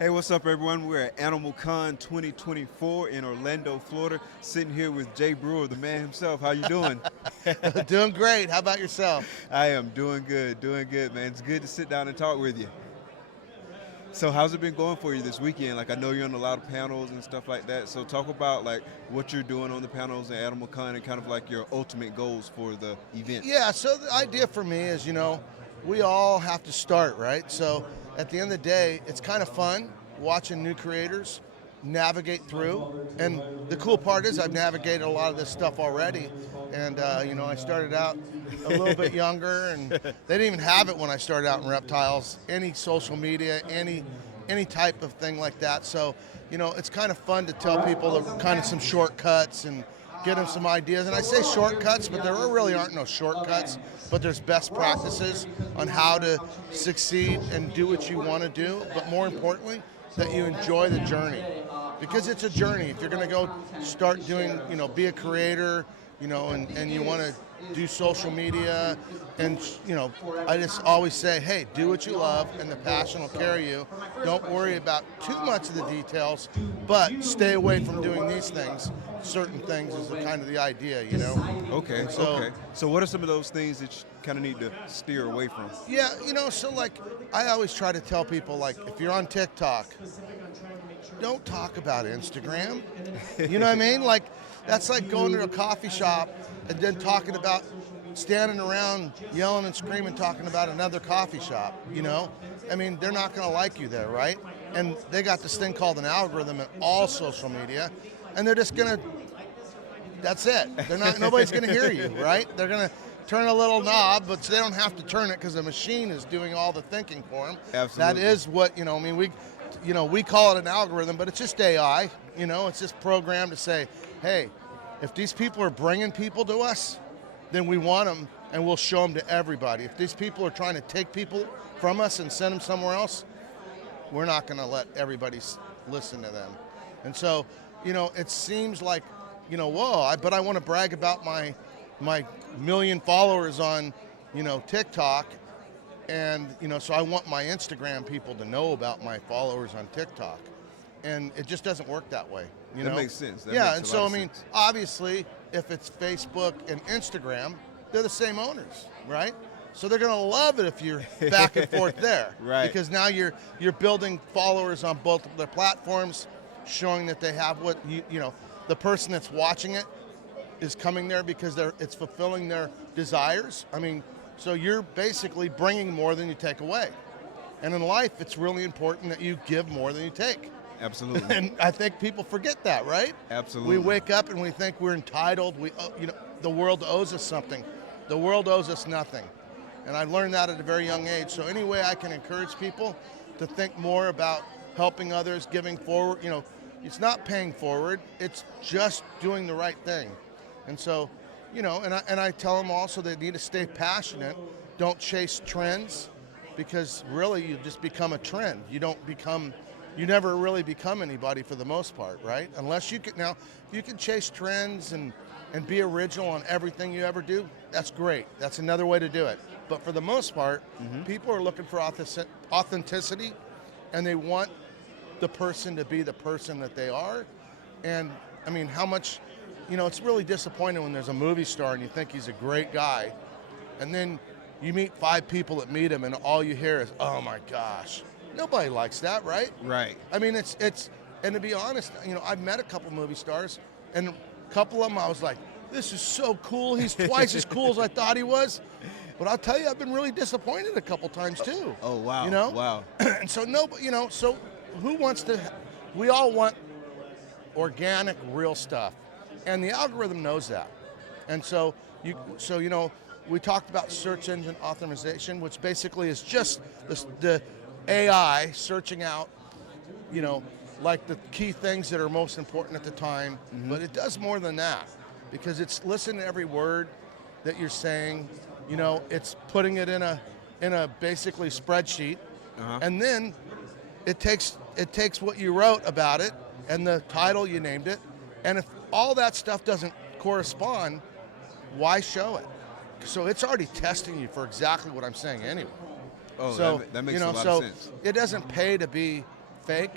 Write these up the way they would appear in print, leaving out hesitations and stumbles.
Hey, what's up, everyone? We're at Animal Con 2024 in Orlando, Florida. Sitting here with Jay Brewer, the man himself. How you doing? Doing great. How about yourself? I am doing good, man. It's good to sit down and talk with you. So, how's it been going for you this weekend? Like, I know you're on a lot of panels and stuff like that. So, talk about like what you're doing on the panels at Animal Con and kind of like your ultimate goals for the event. Yeah, so the idea for me is, we all have to start, right? So at the end of the day, it's kind of fun watching new creators navigate through. And the cool part is I've navigated a lot of this stuff already. And, I started out a little bit younger, and they didn't even have it when I started out in reptiles, any social media, any type of thing like that. So, it's kind of fun to tell people kind of some shortcuts and get them some ideas. And I say shortcuts, but there really aren't no shortcuts, but there's best practices on how to succeed and do what you want to do. But more importantly, that you enjoy the journey, because it's a journey. If you're going to go start doing, be a creator, and you want to do social media, and I just always say, hey, do what you love, and the passion will carry you. Don't worry about too much of the details, but stay away from doing these things. Certain things is kind of the idea, Okay, okay. So, what are some of those things that you kind of need to steer away from? Yeah, so like I always try to tell people, like, if you're on TikTok, don't talk about Instagram. You know what I mean? Like, that's like going to a coffee shop and then talking about standing around yelling and screaming, talking about another coffee shop, I mean, they're not going to like you there, right? And they got this thing called an algorithm in all social media, and they're just going to, that's it. Nobody's going to hear you, right? They're going to turn a little knob, but they don't have to turn it because the machine is doing all the thinking for them. Absolutely. That is what, we call it an algorithm, but it's just AI. It's just programmed to say, hey, if these people are bringing people to us, then we want them, and we'll show them to everybody. If these people are trying to take people from us and send them somewhere else, we're not going to let everybody listen to them. And so, it seems like, but I want to brag about my million followers on, TikTok. And, so I want my Instagram people to know about my followers on TikTok. And it just doesn't work that way. That makes sense. And so, obviously, if it's Facebook and Instagram, they're the same owners, right? So they're going to love it if you're back and forth there. Right. Because now you're building followers on both of their platforms, showing that they have what, the person that's watching it is coming there because it's fulfilling their desires. So you're basically bringing more than you take away. And in life, it's really important that you give more than you take. Absolutely. And I think people forget that, right? Absolutely. We wake up and we think we're entitled. The world owes us something. The world owes us nothing. And I learned that at a very young age. So any way I can encourage people to think more about helping others, giving forward, it's not paying forward. It's just doing the right thing. And so, and I tell them also they need to stay passionate. Don't chase trends, because really you just become a trend. You never really become anybody for the most part, right? Unless you can, now, if you can chase trends and be original on everything you ever do, that's great. That's another way to do it. But for the most part, people are looking for authenticity, and they want the person to be the person that they are. And how much, it's really disappointing when there's a movie star and you think he's a great guy, and then you meet 5 people that meet him and all you hear is, oh my gosh. Nobody likes that, right? Right. It's and to be honest, I've met a couple movie stars, and a couple of them I was like, this is so cool. He's twice as cool as I thought he was. But I'll tell you, I've been really disappointed a couple times too. Oh, wow. Wow. And so so who wants to? We all want organic, real stuff, and the algorithm knows that. And so we talked about search engine optimization, which basically is just the AI searching out, like the key things that are most important at the time. But it does more than that, because it's listening to every word that you're saying. It's putting it in a basically spreadsheet, and then it takes what you wrote about it and the title you named it, and if all that stuff doesn't correspond, why show it? So it's already testing you for exactly what I'm saying anyway. Oh, So that makes a lot of sense. It doesn't pay to be fake,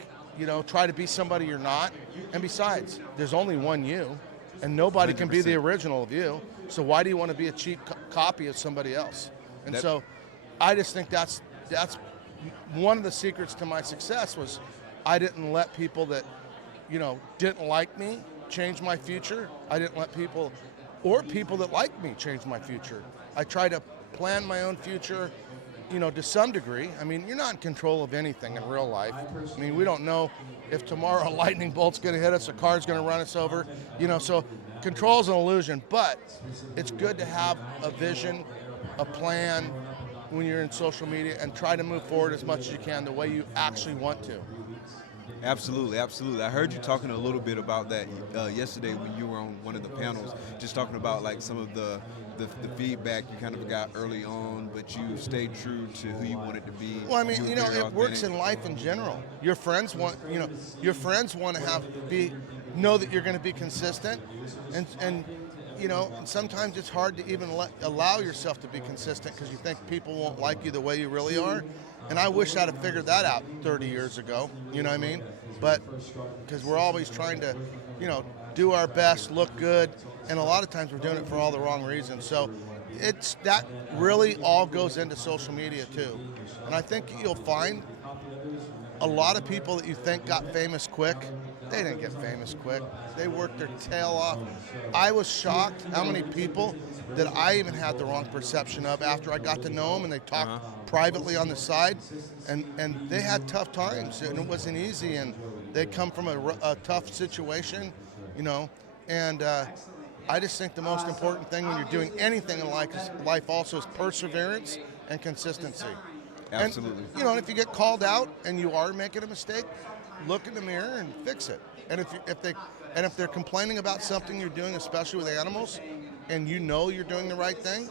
try to be somebody you're not. And besides, there's only one you, and nobody can be the 100%. original of you. So why do you want to be a cheap copy of somebody else? And That- so I just think that's one of the secrets to my success was I didn't let people that, didn't like me change my future. I didn't let people that like me change my future. I try to plan my own future, to some degree. I mean, you're not in control of anything in real life. I mean, we don't know if tomorrow a lightning bolt's going to hit us, a car's going to run us over, so control is an illusion, but it's good to have a vision, a plan when you're in social media and try to move forward as much as you can the way you actually want to. Absolutely, absolutely. I heard you talking a little bit about that yesterday when you were on one of the panels, just talking about like some of the feedback you kind of got early on, but you stayed true to who you wanted to be. Well, I mean, You were very it works authentic. in life in general. Your friends want, know that you're going to be consistent, and sometimes it's hard to even allow yourself to be consistent because you think people won't like you the way you really are. And I wish I'd have figured that out 30 years ago, you know what I mean? But because we're always trying to, do our best, look good, and a lot of times we're doing it for all the wrong reasons. So that really all goes into social media too. And I think you'll find a lot of people that you think got famous quick, they didn't get famous quick. They worked their tail off. I was shocked how many people that I even had the wrong perception of after I got to know them and they talked privately on the side, and they had tough times and it wasn't easy, and they come from a tough situation, and I just think the most important thing when you're doing anything in life also is perseverance and consistency. Absolutely. And, and if you get called out and you are making a mistake, look in the mirror and fix it. And if they're complaining about something you're doing, especially with animals, and you're doing the right thing,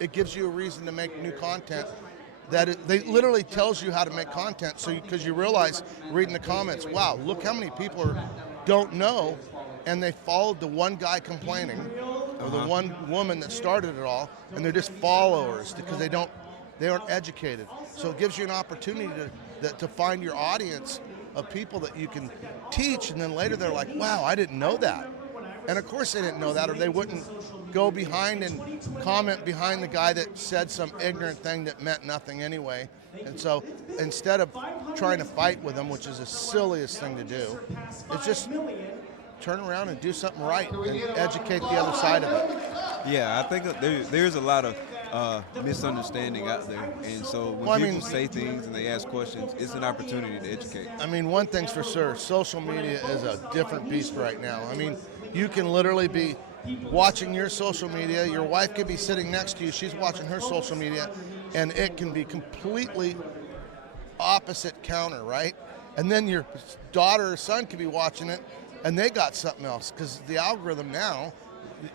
it gives you a reason to make new content. They literally tells you how to make content. So because you realize reading the comments, wow, look how many people don't know, and they followed the one guy complaining, or the one woman that started it all, and they're just followers because they aren't educated. So it gives you an opportunity to find your audience of people that you can teach, and then later they're like, wow, I didn't know that. And of course they didn't know that, or they wouldn't go behind and comment behind the guy that said some ignorant thing that meant nothing anyway. And so instead of trying to fight with them, which is the silliest thing to do, it's just turn around and do something right and educate the other side of it. Yeah, I think there's a lot of misunderstanding out there, and so when people say things and they ask questions, it's an opportunity to educate. I mean, one thing's for sure, social media is a different beast right now. I mean, you can literally be watching your social media, your wife could be sitting next to you, she's watching her social media, and it can be completely opposite counter, right? And then your daughter or son could be watching it, and they got something else, because the algorithm now,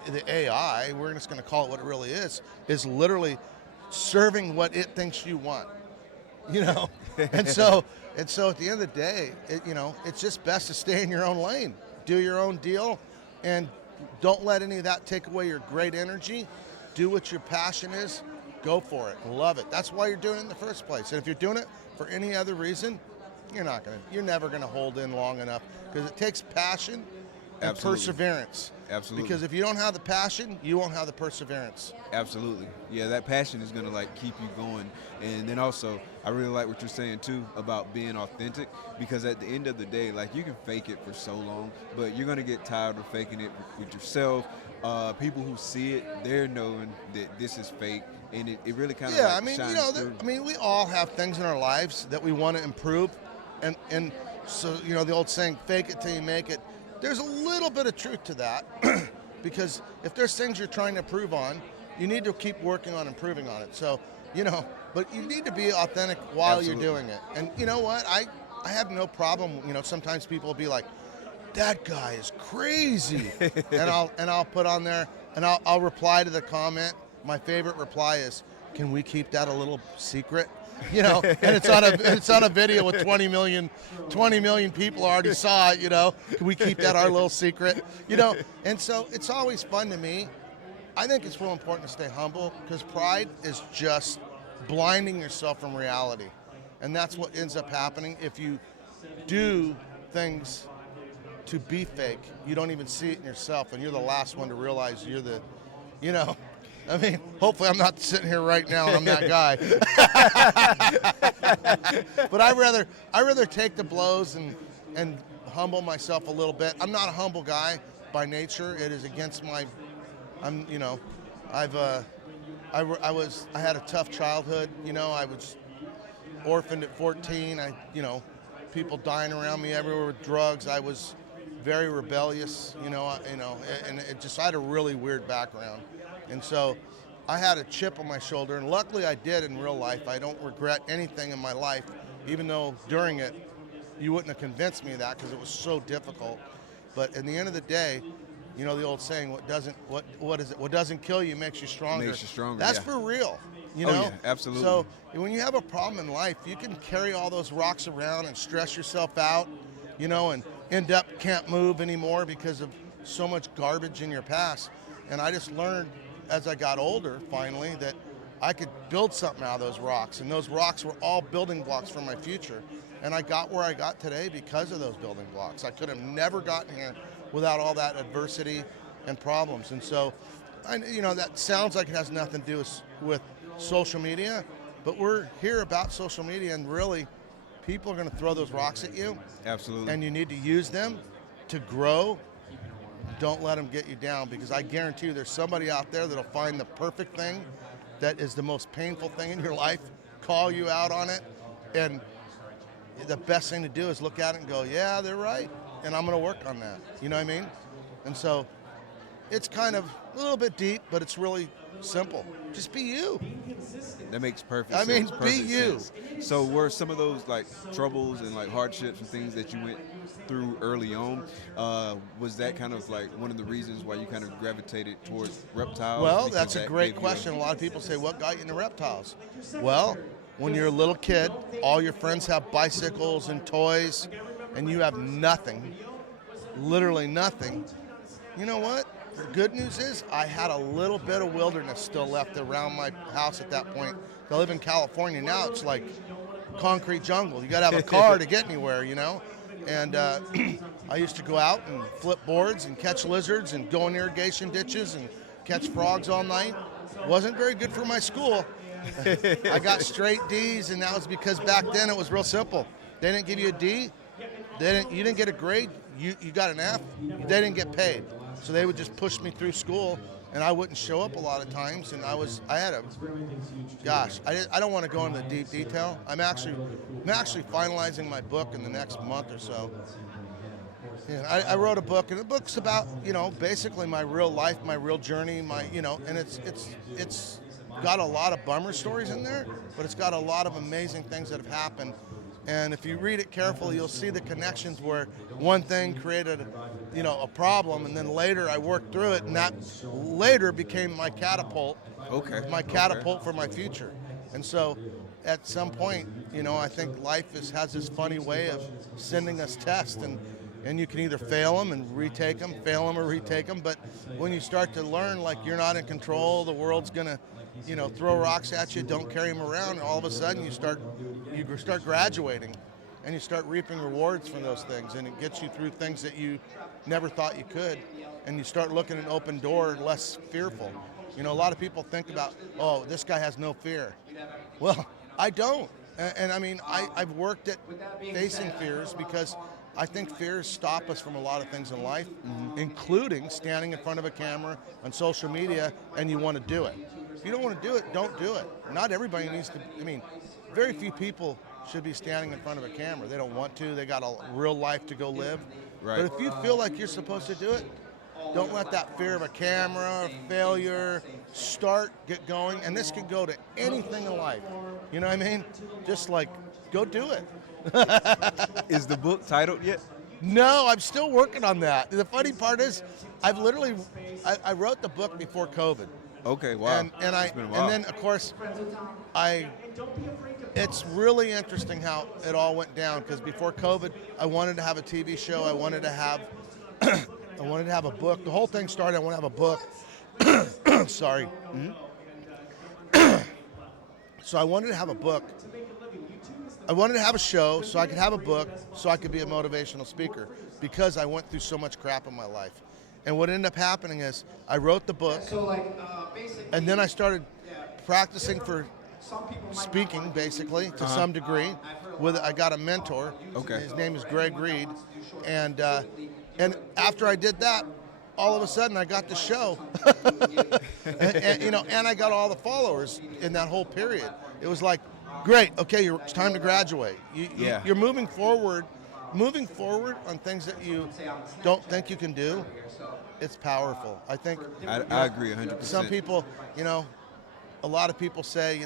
the AI, we're just going to call it what it really is literally serving what it thinks you want, and so at the end of the day, it's just best to stay in your own lane, do your own deal, and don't let any of that take away your great energy. Do what your passion is, go for it, love it. That's why you're doing it in the first place. And if you're doing it for any other reason, you're never gonna hold in long enough, because it takes passion and perseverance. Absolutely. Because if you don't have the passion, you won't have the perseverance. Absolutely. Yeah, that passion is gonna keep you going. And then also, I really like what you're saying too about being authentic, because at the end of the day, you can fake it for so long, but you're gonna get tired of faking it with yourself. People who see it, they're knowing that this is fake, and it really kind of shines through. We all have things in our lives that we want to improve, and so the old saying, fake it till you make it. There's a little bit of truth to that, because if there's things you're trying to improve on, you need to keep working on improving on it. So, but you need to be authentic while you're doing it. And you know what? I have no problem. Sometimes people will be like, that guy is crazy, and I'll put on there, and I'll reply to the comment. My favorite reply is, can we keep that a little secret? And it's on a video with 20 million people already saw it, Can we keep that our little secret? And so it's always fun to me. I think it's real important to stay humble, because pride is just blinding yourself from reality. And that's what ends up happening if you do things to be fake. You don't even see it in yourself, and you're the last one to realize you're the, you know, I mean, hopefully I'm not sitting here right now and I'm that guy. But I rather take the blows and humble myself a little bit. I'm not a humble guy by nature. It is against my, I've I had a tough childhood. I was orphaned at 14. People dying around me everywhere with drugs. I was very rebellious, and I had a really weird background. And so I had a chip on my shoulder, and luckily I did in real life. I don't regret anything in my life, even though during it you wouldn't have convinced me of that because it was so difficult. But in the end of the day, the old saying, what doesn't kill you makes you stronger. Makes you stronger. That's yeah. for real. Oh, yeah, absolutely. So when you have a problem in life, you can carry all those rocks around and stress yourself out, and end up can't move anymore because of so much garbage in your past. And I just learned as I got older, finally, that I could build something out of those rocks. And those rocks were all building blocks for my future. And I got where I got today because of those building blocks. I could have never gotten here without all that adversity and problems. And so, that sounds like it has nothing to do with social media, but we're here about social media, and really, people are going to throw those rocks at you. Absolutely. And you need to use them to grow. Don't let them get you down, because I guarantee you there's somebody out there that'll find the perfect thing that is the most painful thing in your life, call you out on it, and the best thing to do is look at it and go, yeah, they're right, and I'm going to work on that. You know what I mean? And so it's kind of a little bit deep, but it's really simple. Just be you. That makes perfect sense. Be Perfect you. sense. So were some of those troubles and hardships and things that you went through early on, was that kind of one of the reasons why you kind of gravitated towards reptiles? Well, Because that's a that great gave you question. A lot of people say, what got you into reptiles? Well, when you're a little kid, all your friends have bicycles and toys, and you have nothing, literally nothing. You know what? The good news is I had a little bit of wilderness still left around my house at that point. I live in California now. It's like concrete jungle. You got to have a car to get anywhere, And I used to go out and flip boards and catch lizards and go in irrigation ditches and catch frogs all night. Wasn't very good for my school. I got straight D's, and that was because back then it was real simple. They didn't give you a D. You didn't get a grade. You got an F. They didn't get paid. So they would just push me through school, and I wouldn't show up a lot of times. And I don't want to go into deep detail. I'm actually finalizing my book in the next month or so. And I wrote a book, and the book's about, basically my real life, my real journey, and it's got a lot of bummer stories in there, but it's got a lot of amazing things that have happened. And if you read it carefully, you'll see the connections where one thing created, a problem, and then later I worked through it, and that later became my catapult. Okay. My catapult for my future. And so, at some point, I think life has this funny way of sending us tests, and you can either fail them and retake them, fail them or retake them. But when you start to learn, you're not in control, the world's gonna, throw rocks at you, don't carry them around, and all of a sudden you start graduating, and you start reaping rewards from those things, and it gets you through things that you never thought you could, and you start looking at an open door less fearful. A lot of people think about, oh, this guy has no fear. Well, I don't. And I mean, I've worked at facing fears, because I think fears stop us from a lot of things in life, including standing in front of a camera on social media, and you want to do it. If you don't want to do it, don't do it. Not everybody needs to. Very few people should be standing in front of a camera. They don't want to. They got a real life to go live. Right. But if you feel like you're supposed to do it, don't let that fear of a camera, failure, get going. And this can go to anything in life. You know what I mean? Just go do it. Is the book titled yet? No, I'm still working on that. The funny part is, I wrote the book before COVID. Okay, wow. And It's been a while. and then of course it's really interesting how it all went down, because before COVID I wanted to have a TV show, I wanted to have a book. The whole thing started, I want to have a book. Sorry. So I wanted to have a book, I wanted to have a show so I could have a book, so I could be a motivational speaker, because I went through so much crap in my life. And what ended up happening is I wrote the book, and then I started practicing for speaking, basically, to some degree. I got a mentor. Okay. His name is Greg Reed, and after I did that, all of a sudden I got the show, and I got all the followers in that whole period. It was like, great, okay, it's time to graduate. You're moving forward on things that you don't think you can do. It's powerful. I think. I agree 100%. Some people, a lot of people say,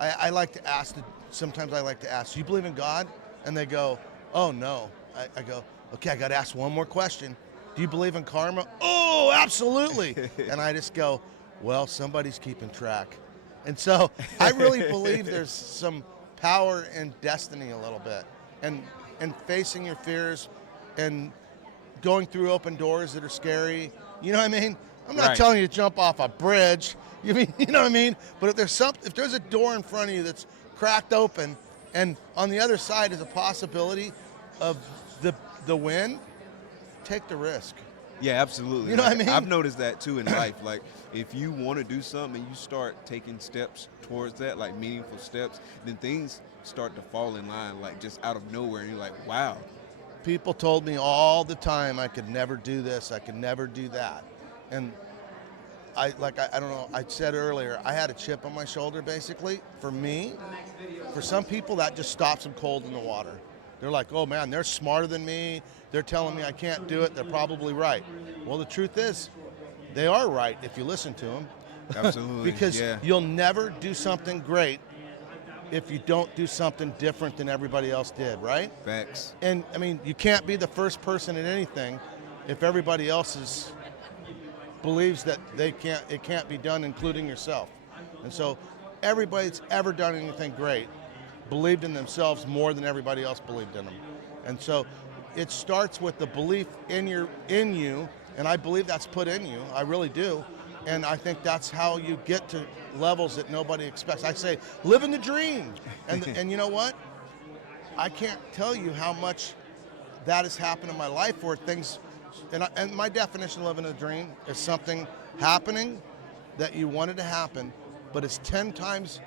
I like to ask. Sometimes I like to ask, do you believe in God? And they go, oh no. I go, okay, I got to ask one more question. Do you believe in karma? Oh, absolutely. And I just go, well, somebody's keeping track. And so I really believe there's some power in destiny a little bit, and facing your fears and going through open doors that are scary. You know what I mean? I'm not telling you to jump off a bridge. You know what I mean? But if there's a door in front of you that's cracked open, and on the other side is a possibility of the win, take the risk. Yeah, absolutely. You know what I mean? I've noticed that too in life. Like, if you want to do something and you start taking steps towards that, like meaningful steps, then things start to fall in line, like just out of nowhere. And you're like, wow. People told me all the time I could never do this, I could never do that. And I don't know, I said earlier, I had a chip on my shoulder, basically. For me, for some people, that just stops them cold in the water. They're like, oh man, they're smarter than me. They're telling me I can't do it. They're probably right. Well, the truth is, they are right if you listen to them. Absolutely. Because you'll never do something great if you don't do something different than everybody else did, right? Facts. And I mean, you can't be the first person in anything if everybody else believes that it can't be done, including yourself. And so everybody that's ever done anything great believed in themselves more than everybody else believed in them. And so it starts with the belief in you, and I believe that's put in you. I really do. And I think that's how you get to levels that nobody expects. I say, live in the dream. And you know what? I can't tell you how much that has happened in my life, where things, and my definition of living in a dream is something happening that you wanted to happen, but it's 10 times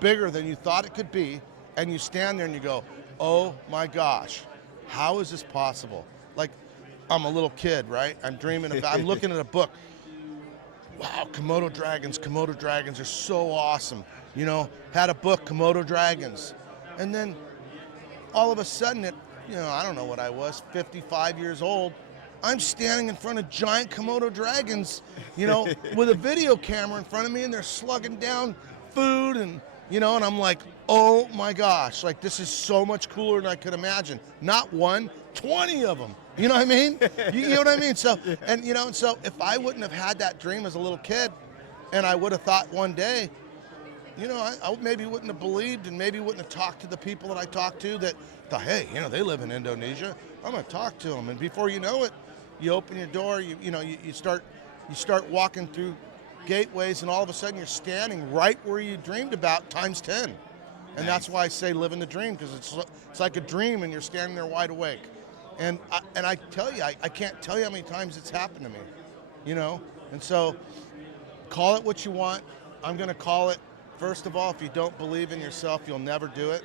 bigger than you thought it could be, and you stand there and you go, oh my gosh, how is this possible? Like, I'm a little kid, right? I'm dreaming about, I'm looking at a book. Wow, Komodo dragons are so awesome. Had a book, Komodo dragons. And then all of a sudden, I don't know what I was, 55 years old, I'm standing in front of giant Komodo dragons, with a video camera in front of me, and they're slugging down food, and I'm like, oh my gosh, like, this is so much cooler than I could imagine. Not one, 20 of them. You know what I mean? You know what I mean? So, and so if I wouldn't have had that dream as a little kid, and I would have thought one day, I maybe wouldn't have believed, and maybe wouldn't have talked to the people that I talked to that thought, hey, they live in Indonesia. I'm going to talk to them. And before you know it, you open your door, you start walking through gateways, and all of a sudden you're standing right where you dreamed about times 10. And that's why I say live in the dream, because it's like a dream and you're standing there wide awake. And I tell you, I can't tell you how many times it's happened to me, And so call it what you want. I'm going to call it, first of all, if you don't believe in yourself, you'll never do it.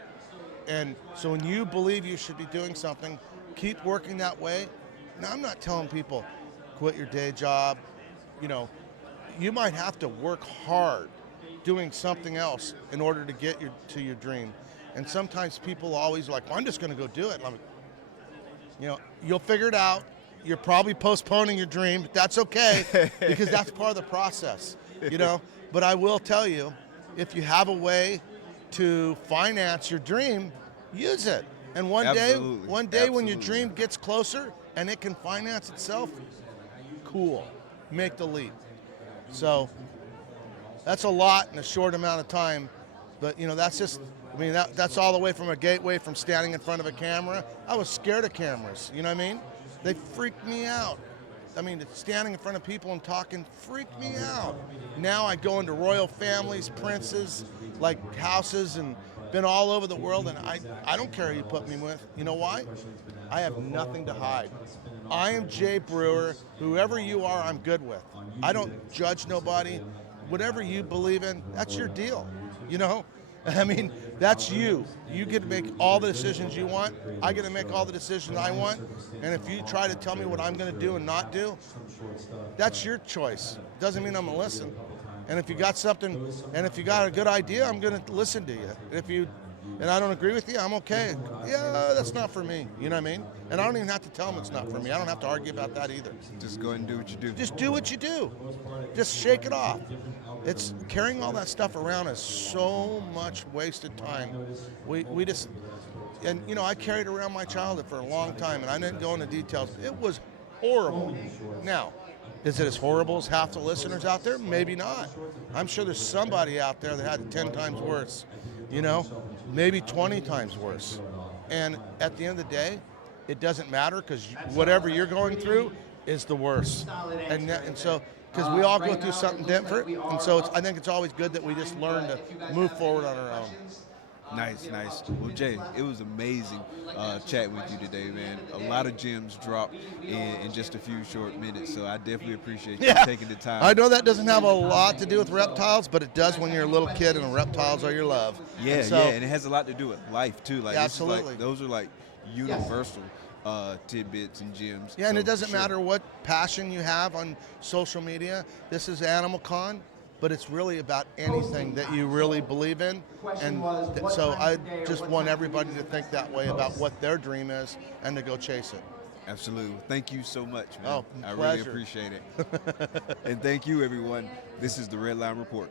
And so when you believe you should be doing something, keep working that way. Now, I'm not telling people quit your day job. You might have to work hard doing something else in order to get to your dream. And sometimes people always are like, well, I'm just going to go do it. You'll figure it out. You're probably postponing your dream, but that's okay, because that's part of the process, But I will tell you, if you have a way to finance your dream, use it. And one day when your dream gets closer and it can finance itself, cool, make the leap. So that's a lot in a short amount of time, but that's just, that's all the way from a gateway, from standing in front of a camera. I was scared of cameras, you know what I mean? They freaked me out. Standing in front of people and talking freaked me out. Now I go into royal families, princes, like houses and been all over the world, and I don't care who you put me with. You know why? I have nothing to hide. I am Jay Brewer. Whoever you are, I'm good with. I don't judge nobody. Whatever you believe in, that's your deal. You know? I mean, that's you. You get to make all the decisions you want. I get to make all the decisions I want. And if you try to tell me what I'm going to do and not do, that's your choice. Doesn't mean I'm going to listen. And if you got something, and if you got a good idea, I'm going to listen to you. And I don't agree with you, I'm okay. Yeah, that's not for me. You know what I mean? And I don't even have to tell them it's not for me. I don't have to argue about that either. Just go ahead and do what you do. Just do what you do. Just shake it off. It's carrying all that stuff around is so much wasted time. We just, and you know, I carried around my childhood for a long time, and I didn't go into details. It was horrible. Now, is it as horrible as half the listeners out there? Maybe not. I'm sure there's somebody out there that had it 10 times worse, you know, maybe 20 times worse. And at the end of the day, it doesn't matter, because whatever you're going through is the worst. And so, because we all go through something different, and so I think it's always good that we just learn to move forward on our own. Nice. Well, Jay, it was amazing chatting with you today, man. A lot of gems dropped in just a few short minutes, so I definitely appreciate you taking the time. I know that doesn't have a lot to do with reptiles, but it does when you're a little kid and reptiles are your love. Yeah, and it has a lot to do with life, too. Like, absolutely. This is like, those are like universal tidbits and gems. Yeah, and it doesn't matter what passion you have on social media. This is Animal Con, but it's really about anything that you really believe in. And so I just want everybody to think that way about what their dream is and to go chase it. Absolutely. Thank you so much, man. Oh, I pleasure. really appreciate it. And thank you, everyone. This is the Red Line Report.